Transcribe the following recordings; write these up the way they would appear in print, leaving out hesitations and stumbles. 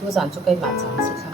多长就可以把肠吃上。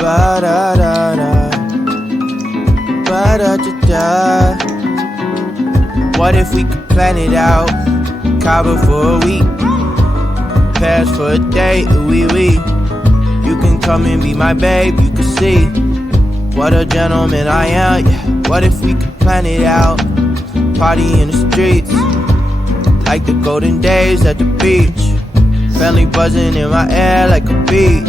Ba da da da, ba da da da. What if we could plan it out? Cabo for a week, Paris for a day, oui oui. You can come and be my babe, you can see what a gentleman I am. Yeah. What if we could plan it out? Party in the streets, like the golden days at the beach. Family buzzing in my air like a beat.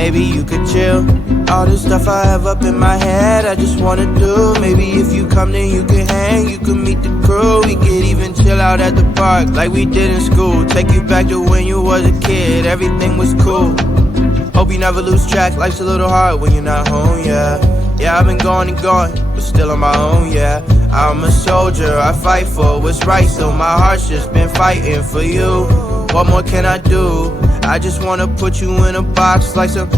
Maybe you could chill. All the stuff I have up in my head, I just wanna do. Maybe if you come, then you can hang. You can meet the crew. We could even chill out at the park like we did in school. Take you back to when you was a kid, everything was cool. Hope you never lose track, life's a little hard when you're not home, yeah. Yeah, I've been going and going, but still on my own, yeah. I'm a soldier, I fight for what's right, so my heart's just been fighting for you. What more can I do? I just wanna put you in a box like some.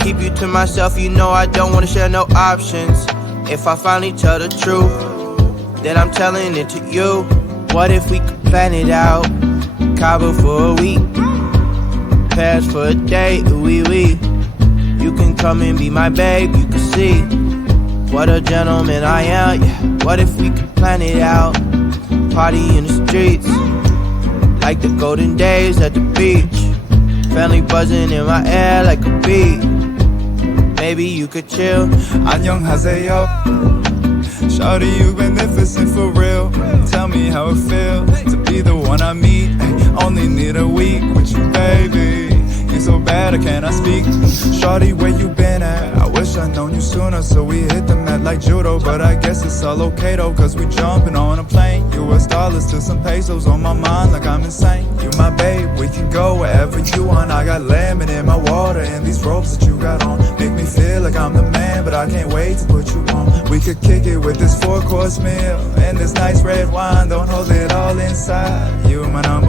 Keep you to myself, you know I don't wanna share no options. If I finally tell the truth, then I'm telling it to you. What if we could plan it out? Cabo for a week, Paris for a day, oui oui. You can come and be my babe, you can see what a gentleman I am. Yeah. What if we could plan it out? Party in the streets, like the golden days at the beach. Family buzzing in my air like a beat. Maybe you could chill. 안녕하세요. Shawty, you beneficent for real. Tell me how it feel to be the one I meet. Only need a week with you, baby. You so bad, I cannot speak. Shawty, where you been at? I wish I'd known you sooner, so we hit the mat like judo. But I guess it's all okay though, cause we jumping on a plane. US dollars to some pesos on my mind like I'm insane. You my babe, we can go wherever you want. I got lemon in my water and these robes that you got on make me feel like I'm the man, but I can't wait to put you on. We could kick it with this 4-course meal and this nice red wine. Don't hold it all inside. You my number